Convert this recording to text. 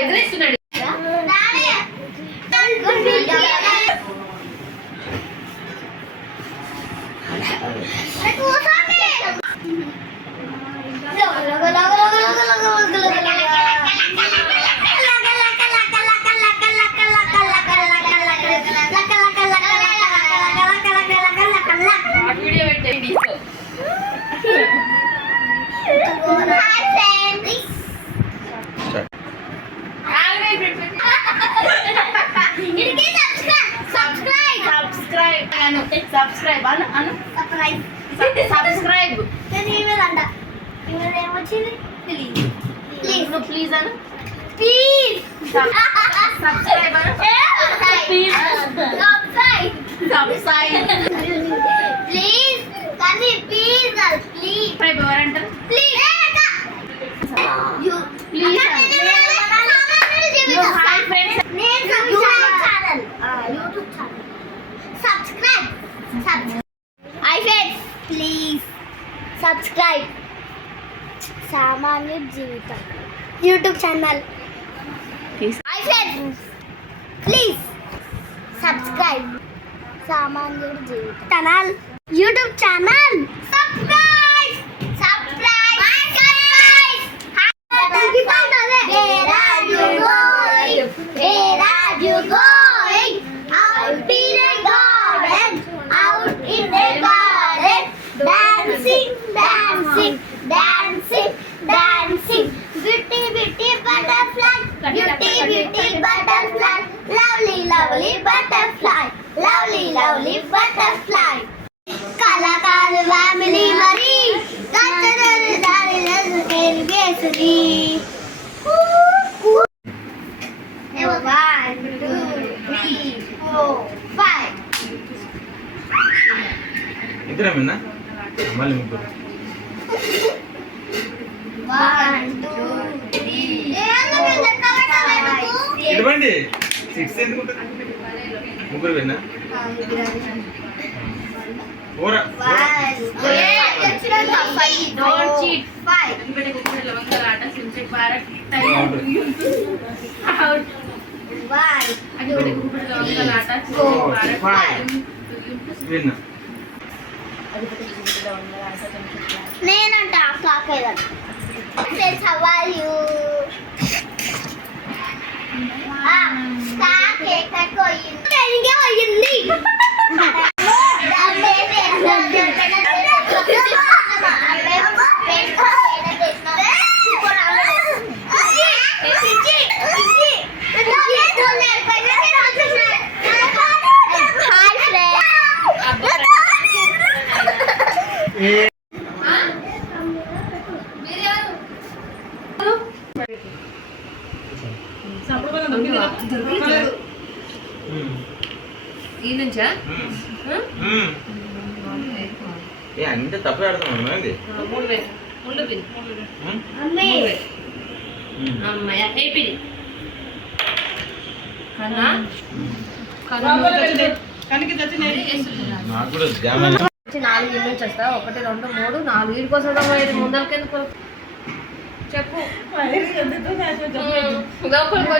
ఎదురేస్తున్నాడు. Video పెట్టండి. Subscribe అను subscribe ఏమొచ్చింది ప్లీజ్ ప్లీజ్ అను ప్లీజ్ సబ్స్క్రైబ్ అను ప్లీజ్ సబ్స్క్రైబ్ ప్లీజ్ కానీ ప్లీజ్ ప్లీజ్ ఎవరంటారు? Please please hi friends. YouTube channel subscribe hi friends please subscribe Samanya Jeevitham YouTube channel. Hi friends please subscribe Samanya Jeevitham channel YouTube channel. Subscribe subscribe Where are you going? Where are you going? Out in the garden, out in the garden, dancing, dancing, dancing, dancing. Beauty, beauty butterfly, beauty, beauty butterfly, lovely, lovely butterfly, lovely, lovely butterfly. కళాకారు family మరి కట్టడలు దారిలను తెలుగేసుని. 1 2 3 4 5 ఇద్దరమేనా మళ్ళీ ముగ్గురు 1 2 3 ఇవ్వండి 6 ఎందుకు ఉంటుంది ముగ్గురు విన్నా ఓరా Don't cheat. 5 ఇబడే కుక్కల లవంగాల ఆట సించే పారట్ out 1 ఇబడే కుక్కల లవంగాల ఆట సించే పారట్ విన్నా నేనంట కాకేదా ఫ్రెండ్స్ హౌ ఆర్ యు కాకే కట్కోయింది ట్రైనింగ్ అయ్యింది. ఈ నుంచా అంటే తప్పే ఆడుతున్నాను ఏంది 3 వేలు ముందు పిన్ అమ్మయ్య అయిపోయింది కన్నా నాకు కూడా జామ 4 ఇల్లు నుంచి వస్తా 1 2 3 4 ఇల్లు కోసం ముందరికెందుకు చెప్పు లోపలికి